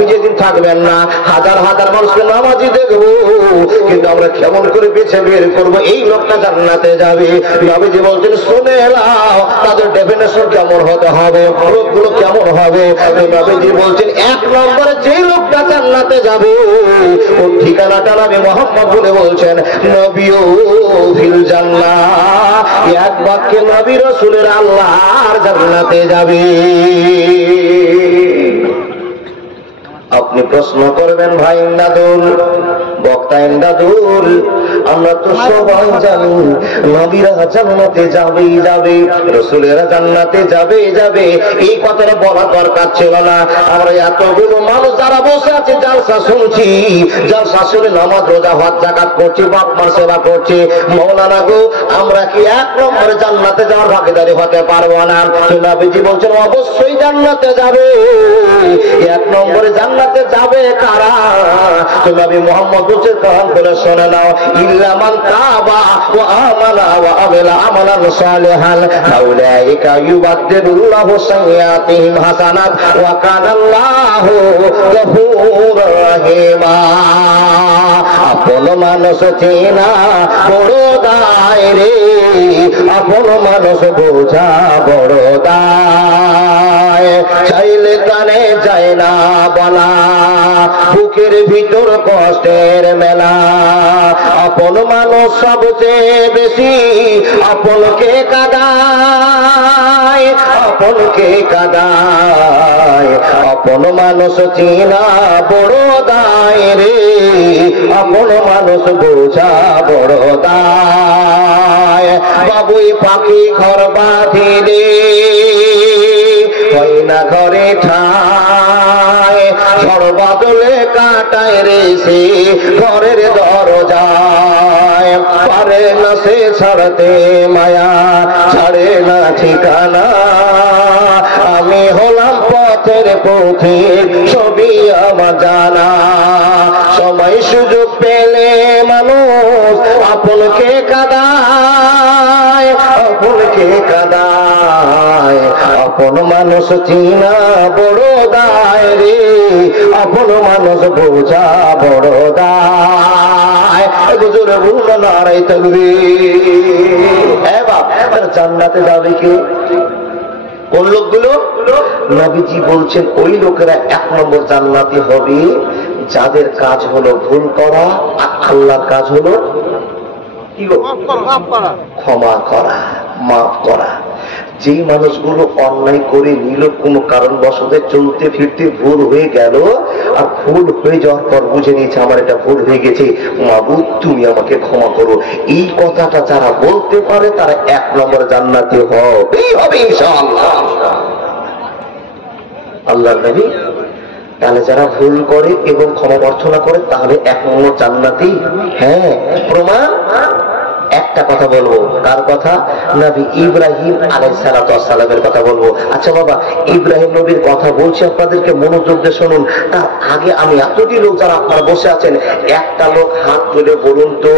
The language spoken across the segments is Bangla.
আপনি যেদিন থাকবেন না, হাজার হাজার মানুষকে নামাজি দেখবো, কিন্তু আমরা কেমন করে বেছে বের করবো এই লোকটা জান্নাতে যাবে। নবীজি বলছেন শুনে নাও তাদের ডেফিনেশন কেমন হতে হবে, লোকগুলো কেমন হবে। নবীজি বলছেন এক নম্বরে যেই লোকটা জান্নাতে যাবে ওর ঠিকানাটা নবী মুহাম্মদ বলে বলছেন নবিয়্যু ফিল জান্নাহ, এক বাক্যে নবী রাসূলের আল্লাহর জান্নাতে যাবে। আপনি প্রশ্ন করবেন ভাই ইমদাদুল, বক্তা ইমদাদুল, আমরা তো সবাই জানি নবীরা জান্নাতে যাবেই যাবে, রাসূলেরা জান্নাতে যাবেই যাবে, এই কথাটা বলা দরকার ছিল না। আমরা এতগুলো মানুষ যারা বসে আছে জালসা শুনছি, জালসা শুনে নামাজ রোজা হজ যাকাত করছি, বাপ মার সেবা করছি, মাওলানা গো আমরা কি এক নম্বরে জান্নাতে যাওয়ার ভাগীদারি হতে পারবো না? নবীজি বলছেন অবশ্যই জান্নাতে যাবে। এক নম্বরে জান্নাতে যাবে কারা? নবী মুহাম্মদ বলছেন কান করে শুনে নাও, ইল্লা মান তাবা ওয়া আমানা ওয়া আমিলা আমালান সালিহান ফাউলাইকা ইউবাদদিলুল্লাহু সাইয়্যাতিহিম হাসানাত ওয়া কানাল্লাহু গফুরুর রহিমা। আপন মানুষ চেনা বড় দায় রে, আপন মানুষ বোঝা বড় দায়, চাইলে কানে যায় না বলা, বুকের ভিতর কষ্টের মেলা। আপন মানুষ সবচেয়ে বেশি আপনকে কাঁদায়, আপনকে কাঁদায়, আপন মানুষ চিনা বড় দায় রে, আপন মানুষ বোঝা বড় দায়। বাবুই পাখি ঘর বাঁধিলে হয় না ঘরে ঠায়, ঝড় বাদলে কাটায় রে সে ঘরের দরজায়, পারে না সে ছাড়তে মায়া, ছাড়ে না ঠিকানা। আমি হলাম পথের পথিক, সবই আমার জানা। সময় সুযোগ পেলে মানুষ আপনকে কাঁদায়, আপনকে কাঁদায়, আপন মানুষ চিনা বড় দায় রে, আপন মানুষ বোঝা বড় দায়। জোরে বলুন না নারায়ে তাকবীর। এবার জান্নাতে যাবে কে? কোন লোকগুলো? নবীজি বলছেন ওই লোকেরা এক নম্বর জান্নাতি হবে যাদের কাজ হলো ভুল করা, আর আল্লাহর কাজ হলো কি গো? ক্ষমা করা, মাফ করা। যেই মানুষগুলো অন্যায় করে নিল, কোন কারণবশত চলতে ফিরতে ভুল হয়ে গেল, আর ভুল হয়ে যাওয়ার পর বুঝে নিয়েছে আমার এটা ভুল হয়ে গেছে, মাবুদ তুমি আমাকে ক্ষমা করো, এই কথাটা যারা বলতে পারে তারা এক নম্বর জান্নাতি হবেই হবে ইনশাআল্লাহ। আল্লাহর নবী তাহলে যারা ভুল করে এবং ক্ষমা প্রার্থনা করে তাহলে এক নম্বর জান্নাতি। হ্যাঁ, প্রমাণ একটা কথা বলবো। কার কথা? নবী ইব্রাহিম আলাইহিস সালামের কথা বলবো। আচ্ছা বাবা, ইব্রাহিম নবীর কথা বলছি, আপনাদেরকে মনোযোগ দিয়ে শুনুন। তার আগে আমি এতটি লোক যারা আপনারা বসে আছেন, একটা লোক হাত তুলে বলুন তো,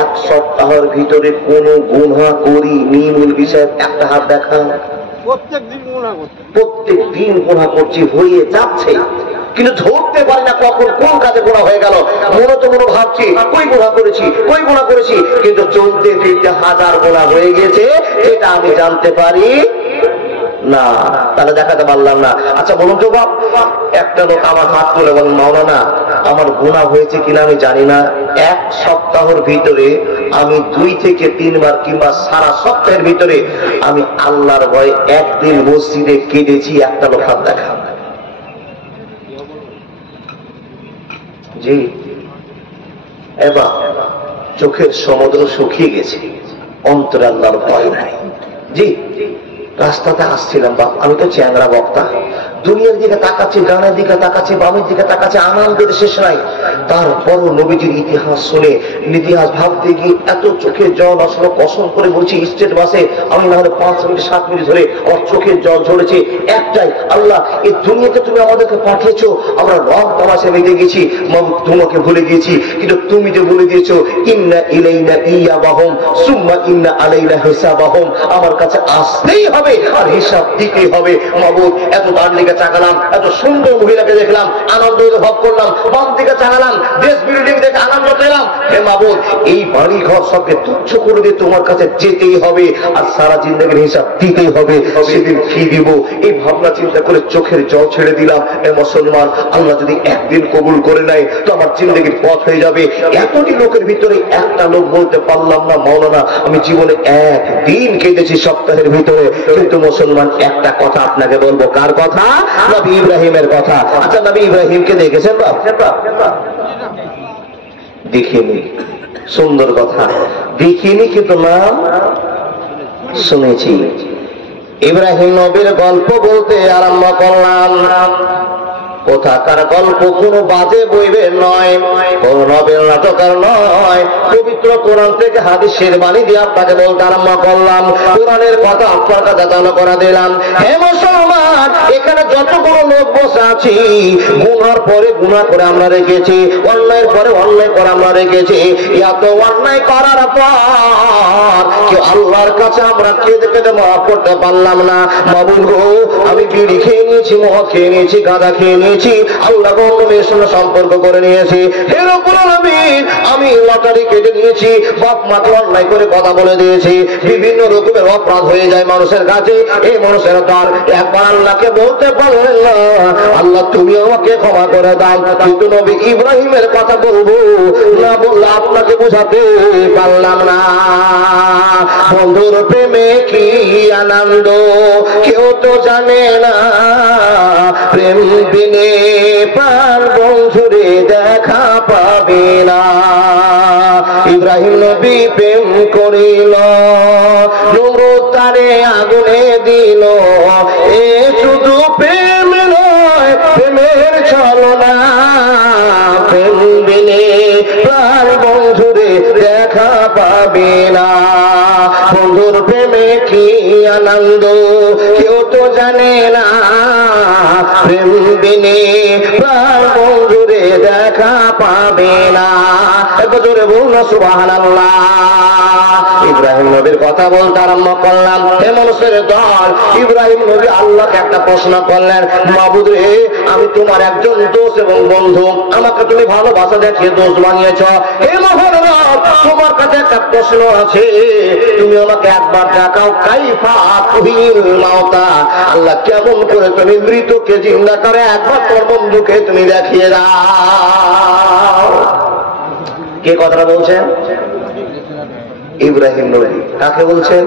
এক সপ্তাহের ভিতরে কোন গুনাহ করি নিমুল বিষয় একটা হাত দেখা। প্রত্যেক দিন গুনাহ করছি, হয়ে যাচ্ছে, কিন্তু ধরতে পারি না কখন কোন কাজে গুনাহ হয়ে গেল। মনে তো মনে ভাবছি কই গুনাহ করেছি, কই গুনাহ করেছি, কিন্তু চলতে ফিরতে হাজার গুনাহ হয়ে গেছে, এটা আমি জানতে পারি না, তাহলে দেখাতে পারলাম না। আচ্ছা বলুন তো বাপ, একটা লোক আমার হাত তুলে বলেন মাওলানা আমার গুনাহ হয়েছে কিনা আমি জানি না, এক সপ্তাহের ভিতরে আমি 2 থেকে 3 বার কিংবা সারা সপ্তাহের ভিতরে আমি আল্লাহর ভয়ে একদিন মসজিদে কেঁদেছি, একটা লোক হাত দেখা। জি, এবার চোখের সমুদ্র শুকিয়ে গেছে, অন্তরে আল্লাহর ভয় নাই। জি, রাস্তাতে আসছিলাম বাপ, আমি তো চ্যাংরা বক্তা, দুনিয়ার দিকে তাকাচ্ছি, ডানের দিকে তাকাচ্ছি, বামের দিকে তাকাচ্ছি, আনন্দের শেষ নাই। তারপরও নবীজির ইতিহাস শুনে ইতিহাস ভাবতে গিয়ে এত চোখে জল আসলো, কসম করে বলছি স্টেট বাসে আমি না হলে 5 মিনিট 7 মিনিট ধরে আমার চোখের জল ঝরেছে। একটাই, আল্লাহ এই দুনিয়াতে তুমি আমাদেরকে পাঠিয়েছো, আমরা রং তামাশা মেতে গেছি, তোমাকে ভুলে গিয়েছি, কিন্তু তুমি যে বলে দিয়েছো ইন্না ইলাইনা ইয়াবাহুম সুম্মা ইন্না আলাইনা হিসাবাহুম, আমার কাছে আসতেই হবে আর হিসাব দিতেই হবে। মাবুদ এত তার লেগে দিকে চাকালাম, এত সুন্দর মহিলাকে দেখলাম, আনন্দ উপভোগ করলাম। বাম দিকে চাকালাম, দেশ বিল্ডিং দেখে আনন্দ পেলাম। হে মাবুদ, এই বাড়ি ঘর সবকে তুচ্ছ করে দিয়ে তোমার কাছে যেতেই হবে, আর সারা জিন্দগির হিসাব দিতেই হবে। সেদিন কি দিব এই ভাবনা চিন্তা করে চোখের জল ছেড়ে দিলাম। এ মুসলমান, আল্লাহ যদি একদিন কবুল করে নেয় তো আমার জিন্দগির পথ হয়ে যাবে। এতটি লোকের ভিতরে একটা লোক বলতে পারলাম না, মাওলানা আমি জীবনে একদিন কেটেছি সপ্তাহের ভিতরে। কিন্তু মুসলমান, একটা কথা আপনাকে বলবো। কার কথা? নবী ইব্রাহিমের কথা। আচ্ছা, নবী ইব্রাহিমকে দেখেছেন বাপ? দেখিনি। সুন্দর কথা, দেখিনি কিন্তু নাম শুনেছি। ইব্রাহিম নবীর গল্প বলতে আরম্ভ করলাম। কোথাকার গল্প, কোন বাজে বইবের নয়, কোন নবেল নাটকের নয়, পবিত্র কোরআন থেকে হাদিসের বাণী দিয়ে আপনাকে বলতে আরম্ভ করলাম। কোরআনের কথা আপনার কাছে চালু করে দিলাম। হে মুসলমান, এখানে যতগুলো লোক বসে আছি, গুনার পরে গুনাহ করে আমরা রেখেছি, অন্যায়ের পরে অন্যায় করে আমরা রেখেছি। এত অন্যায় করার পর কেউ আল্লাহর কাছে আমরা কেঁদে কেঁদে মাফ করতে পারলাম না। মাবুদ গো, আমি বিড়ি খেয়ে নিয়েছি, মদ খেয়ে নিয়েছি, গাঁজা খেয়ে নিয়েছি, আল্লাহ মেয়ের সঙ্গে সম্পর্ক করে নিয়েছি। আমি লটারি কেটে নিয়েছি, বাপ মাকে অন্যায় করে কথা বলে দিয়েছি, বিভিন্ন রকমের অপরাধ হয়ে যায় মানুষের কাছে। এই মানুষের দল একবার আল্লাহকে বলতে পারলেন না, আল্লাহ তুমি আমাকে ক্ষমা করে দাও। কিন্তু নবী ইব্রাহিমের কথা বলবো না বললে আপনাকে বোঝাতে পারলাম না। বন্ধুর প্রেমে কি আনন্দ কেউ তো জানে না, প্রেম বিনে প্রাণ বন্ধুরে দেখা পাবে না। ইব্রাহিম নবী প্রেম করিল, নমরুদ তারে আগুনে দিল। এ শুধু প্রেম নয়, প্রেমের ছলনা, প্রেম বিনে প্রাণ বন্ধুরে দেখা পাবে না। বন্ধুর প্রেমে কি আনন্দ কেউ তো জানে না, প্রেম বিনে প্রাণ বন্ধুরে দেখা পাবে না। একবার জোরে বলুন না সুবহানাল্লাহ। ইব্রাহিম নবীর কথা বলতে আরম্ভ করলাম। হে মানুষের দল, ইব্রাহিম নবী আল্লাহকে একটা প্রশ্ন করলেন, মাবুদ রে, আমি তোমার একজন দোস্ত এবং বন্ধু, আমাকে তুমি ভালোবাসা দেখিয়ে দোস্ত বানিয়েছ। হে মহান রব, তোমার কাছে একটা প্রশ্ন আছে, তুমি আমাকে একবার দেখাও, কাইফা তুহিল মাউতা, আল্লাহ কেমন করে তুমি মৃতকে জিন্দা করে, একবার তোর বন্ধুকে তুমি দেখিয়ে দাও। কে কথাটা বলছেন? ইব্রাহিম নবী। কাকে বলছেন?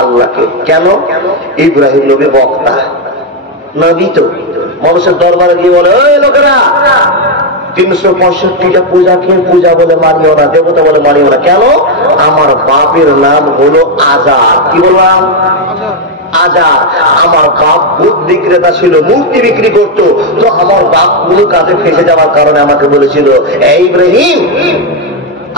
আল্লাহকে। কেন? ইব্রাহিম নবী বক্তা, নবী তো মানুষের দরবারে গিয়ে বলে, ওই লোকেরা 365টা পূজাকে পূজা বলে মানিও না, দেবতা বলে মানিও না। কেন? আমার বাপের নাম হলো আজাদ। কি বললাম? আজাদ। আমার বাপ বুধ বিক্রেতা ছিল, মূর্তি বিক্রি করত। তো আমার বাপ কোনো কাজে ফেসে যাওয়ার কারণে আমাকে বলেছিল, এই ইব্রাহিম,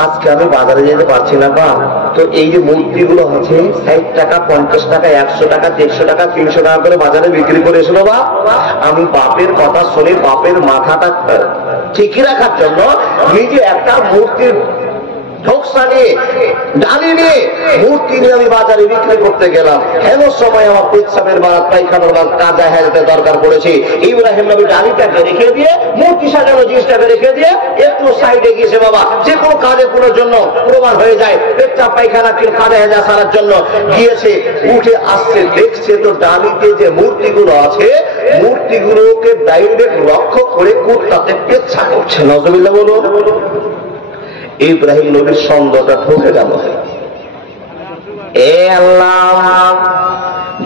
আজকে আমি বাজারে যেতে পারছি না বা, তো এই যে মূর্তিগুলো আছে 60 টাকা, 50 টাকা, 100 টাকা, 150 টাকা, 300 টাকা করে বাজারে বিক্রি করে এসলো বা। আমি বাপের কথা শুনে বাপের মাথাটা ঠিকই রাখার জন্য নিজে একটা মূর্তির ঢোকসা নিয়ে, ডালি নিয়ে, মূর্তি নিয়ে আমি বাজারে বিক্রি করতে গেলাম। এমন সময় আমার পেচ্ছাপের বারাত, পায়খানার বারাত, কাজা হেলতে দরকার পড়েছে। ইব্রাহিম নবী ডালিটাকে রেখে দিয়ে, মূর্তি সাজানো জিনিসটাকে রেখে দিয়ে একটু সাইডে গিয়েছে। বাবা, যে কোনো কাজে কোনো জন্য প্রমাণ হয়ে যায়, পেচ্ছাপ পায়খানা কাজা হেজা সারার জন্য গিয়েছে। উঠে আসছে, দেখছে তো ডালিতে যে মূর্তিগুলো আছে, মূর্তিগুলোকে ডাইরেক্ট লক্ষ্য করে কুত্তাতে পেচ্ছা করছে। নজরুল্লাহ বলো। ইব্রাহিম নবীর সন্দেহটা ঢুকে গেল। এ আল্লাহ,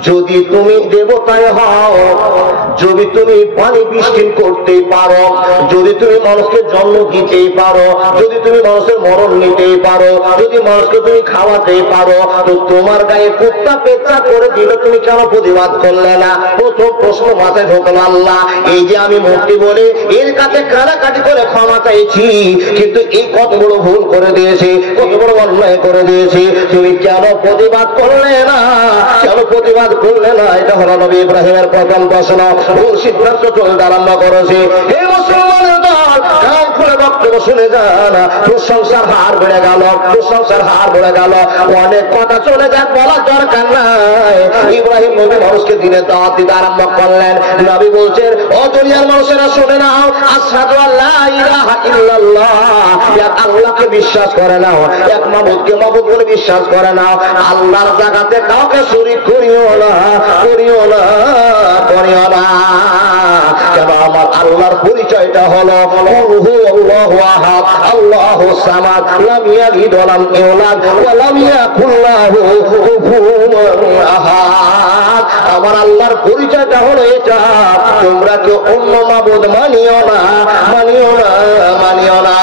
যদি তুমি দেবতায় হও, যদি তুমি পানি বৃষ্টি করতে পারো, যদি তুমি মানুষকে জন্ম দিতেই পারো, যদি তুমি মানুষের মরণ নিতেই পারো, যদি মানুষকে তুমি খাওয়াতে পারো, তো তোমার গায়ে কুত্তা পেচ্ছা করে দিল, তুমি কেন প্রতিবাদ করলে না? প্রথম প্রশ্ন মাথায় ঢোকলো। আল্লাহ, এই যে আমি মূর্তি বলে এর কাছে কাটাকাটি করে ক্ষমা চাইছি, কিন্তু এই কত বড় ভুল করে দিয়েছি, কত বড় অন্যায় করে দিয়েছি, তুমি কেন প্রতিবাদ করলে না? কেন প্রতিবাদ করলে না? এটা হলো নবী ইব্রাহিমের প্রথম প্রশ্ন। ভুল সিদ্ধান্ত চলতে আরম্ভ করেছে। হে মুসলমানের দল, খুলে বক্তব্য শুনে যান, প্রশংসার হার বেড়ে গেল, প্রশংসার হার বেড়ে গেল। অনেক কথা চলে যাক, বলার দরকার নাই। ইব্রাহিম নবী মানুষকে দিনের দাওয়াত দিতে আরম্ভ করলেন। নবী বলছেন, ও দুনিয়ার মানুষেরা শুনে নাও, আশহাদু আল্লা ইলাহা ইল্লাল্লাহ, এক আল্লাহকে বিশ্বাস করে নাও, এক মাবুদকে মাবুদ বলে বিশ্বাস করে নাও, আল্লাহর জায়গাতে কাউকে শরীক করিও না, করিও না, করিও না। কেন আমার আল্লাহর পরিচয়টা হলো আল্লাহু আহাদ, আল্লাহুস সামাদ, লাম ইয়ালিদ ওয়া লাম ইউলাদ ওয়া লাম ইয়াকুল লাহু কুফুওয়ান আহাদ। আমার আল্লাহর পরিচয়টা হলো এটা। তোমরা কেউ অন্য মাবুদ মানিও না, মানিও না, মানিও না।